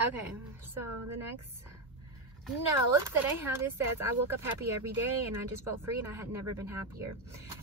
Okay, so the next note that I have, it says, I woke up happy every day and I just felt free and I had never been happier.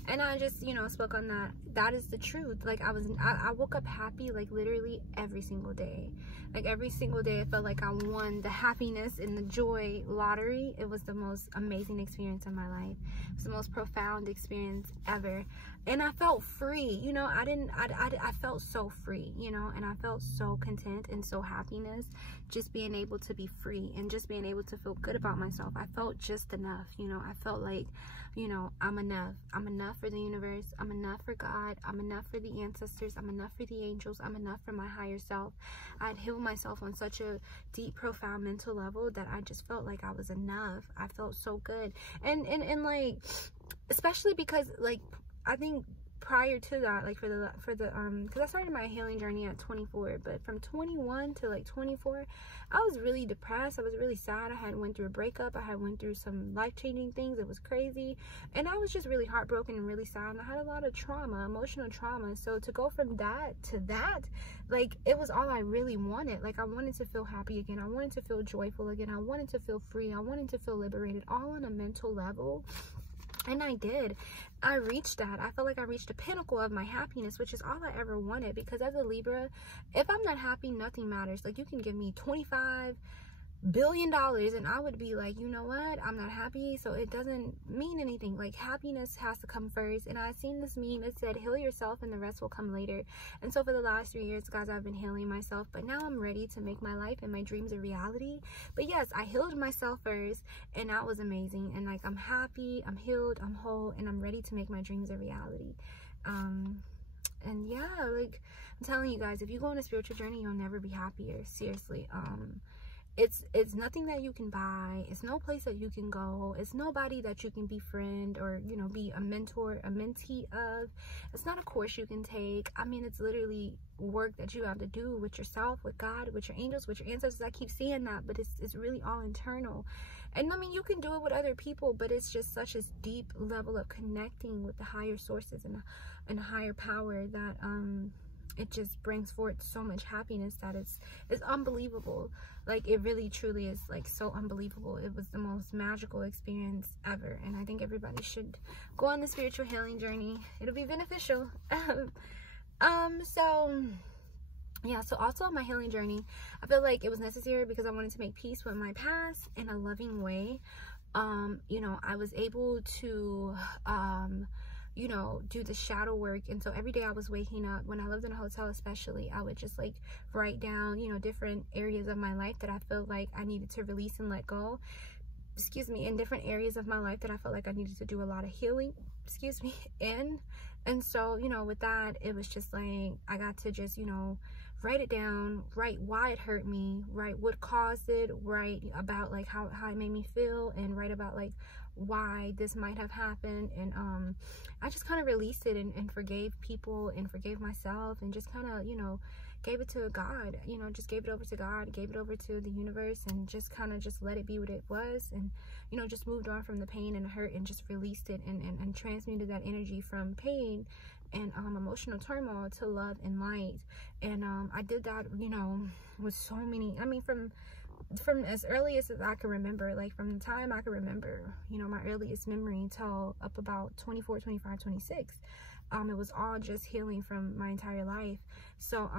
And I just, you know, spoke on that. That is the truth. Like, I woke up happy, like, literally every single day. Like, every single day, I felt like I won the happiness and the joy lottery. It was the most amazing experience of my life. It was the most profound experience ever. And I felt free, you know. I felt so free, you know, and I felt so content and so happiness just being able to be free and just being able to feel good about myself. I felt just enough, you know. I felt like, you know, I'm enough. I'm enough for the universe. I'm enough for God. I'm enough for the ancestors. I'm enough for the angels. I'm enough for my higher self. I'd healed myself on such a deep, profound mental level that I just felt like I was enough. I felt so good. And like, especially because, like, I think prior to that, like, because I started my healing journey at 24, but from 21 to like 24, I was really depressed. I was really sad. I had went through a breakup. I had went through some life-changing things. It was crazy, and I was just really heartbroken and really sad, and I had a lot of trauma, emotional trauma. So to go from that to that, like, it was all I really wanted. Like, I wanted to feel happy again. I wanted to feel joyful again. I wanted to feel free. I wanted to feel liberated, all on a mental level. And I did. I reached that. I felt like I reached the pinnacle of my happiness, which is all I ever wanted. Because as a Libra, if I'm not happy, nothing matters. Like, you can give me $25 billion and I would be like, you know what, I'm not happy, so it doesn't mean anything. Like, happiness has to come first. And I seen this meme, it said, heal yourself and the rest will come later. And so for the last 3 years, guys, I've been healing myself, but now I'm ready to make my life and my dreams a reality. But yes, I healed myself first, and that was amazing. And like, I'm happy, I'm healed, I'm whole, and I'm ready to make my dreams a reality. And yeah, like, I'm telling you guys, if you go on a spiritual journey, you'll never be happier. Seriously. It's nothing that you can buy. It's no place that you can go. It's nobody that you can befriend or, you know, be a mentor, a mentee of. It's not a course you can take. I mean, it's literally work that you have to do with yourself, with God, with your angels, with your ancestors. I keep saying that, but it's really all internal. And I mean, you can do it with other people, but it's just such a deep level of connecting with the higher sources and higher power that it just brings forth so much happiness that it's unbelievable. Like, it really truly is, like, so unbelievable. It was the most magical experience ever, and I think everybody should go on the spiritual healing journey. It'll be beneficial. So yeah, so also on my healing journey, I feel like it was necessary because I wanted to make peace with my past in a loving way. You know, I was able to you know, do the shadow work. And so every day I was waking up, when I lived in a hotel especially, I would just like write down, you know, different areas of my life that I felt like I needed to release and let go, excuse me, in different areas of my life that I felt like I needed to do a lot of healing, excuse me, in. And so, you know, with that, it was just like, I got to just, you know, write it down, write why it hurt me, write what caused it, write about like how it made me feel, and write about like why this might have happened. And I just kind of released it and forgave people and forgave myself, and just kind of, you know, gave it to God, you know, just gave it over to God, gave it over to the universe, and just kind of just let it be what it was. And, you know, just moved on from the pain and hurt and just released it and transmuted that energy from pain and emotional turmoil to love and light. And I did that, you know, with so many, I mean, from as early as I can remember, like from the time I can remember, you know, my earliest memory till up about 24, 25, 26. It was all just healing from my entire life. So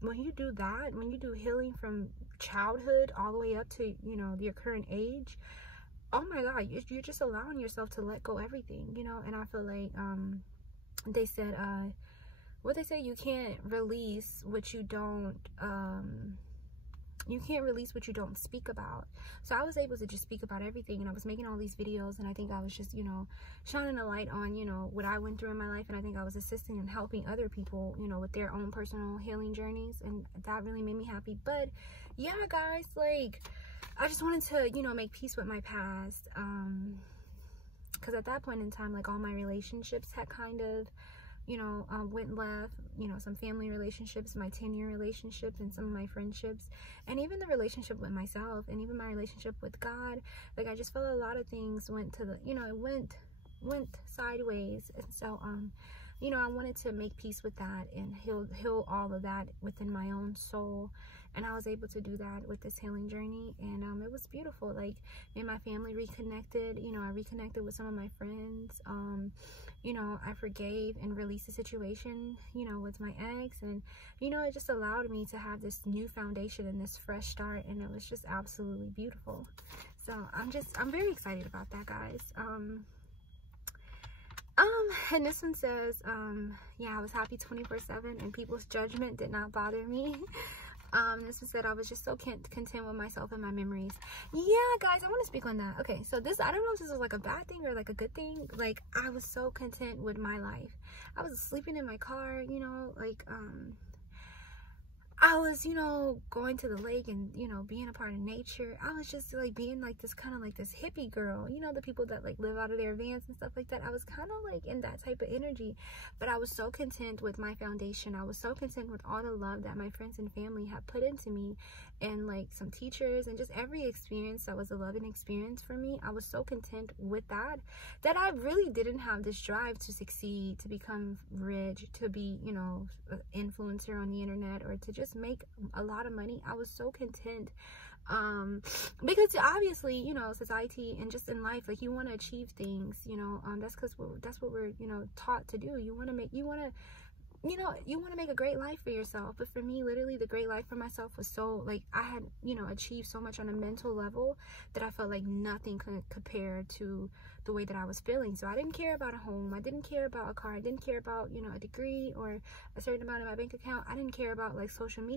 when you do that, when you do healing from childhood all the way up to, you know, your current age, oh my God, you're just allowing yourself to let go everything, you know. And I feel like they said what they say, you can't release what you don't speak about. So I was able to just speak about everything, and I was making all these videos, and I think I was just, you know, shining a light on, you know, what I went through in my life. And I think I was assisting and helping other people, you know, with their own personal healing journeys, and that really made me happy. But yeah, guys, like, I just wanted to, you know, make peace with my past, because at that point in time, like, all my relationships had kind of, you know, went left, you know, some family relationships, my 10-year relationships, and some of my friendships, and even the relationship with myself, and even my relationship with God. Like, I just felt a lot of things went to the, you know, it went sideways. And so, you know, I wanted to make peace with that and heal all of that within my own soul. And I was able to do that with this healing journey, and it was beautiful. Like, me and my family reconnected. You know, I reconnected with some of my friends. You know, I forgave and released the situation, you know, with my ex, and you know, it just allowed me to have this new foundation and this fresh start, and it was just absolutely beautiful. So I'm very excited about that, guys. And this one says, yeah, I was happy 24/7 and people's judgment did not bother me. This one said, I was just so content with myself and my memories. Yeah, guys, I want to speak on that. Okay, so this, I don't know if this is like a bad thing or like a good thing. Like, I was so content with my life. I was sleeping in my car, you know, like, I was, you know, going to the lake and, you know, being a part of nature. I was just like being like this kind of like this hippie girl, you know, the people that like live out of their vans and stuff like that. I was kind of like in that type of energy, but I was so content with my foundation. I was so content with all the love that my friends and family have put into me, and like some teachers, and just every experience that was a loving experience for me. I was so content with that I really didn't have this drive to succeed, to become rich, to be, you know, an influencer on the internet, or to just make a lot of money. I was so content, because obviously, you know, society and just in life, like, you want to achieve things, you know, that's what we're, you know, taught to do. You want to make a great life for yourself. But for me, literally, the great life for myself was so, like, I had, you know, achieved so much on a mental level that I felt like nothing could compare to the way that I was feeling. So I didn't care about a home. I didn't care about a car. I didn't care about, you know, a degree or a certain amount of my bank account. I didn't care about like social media.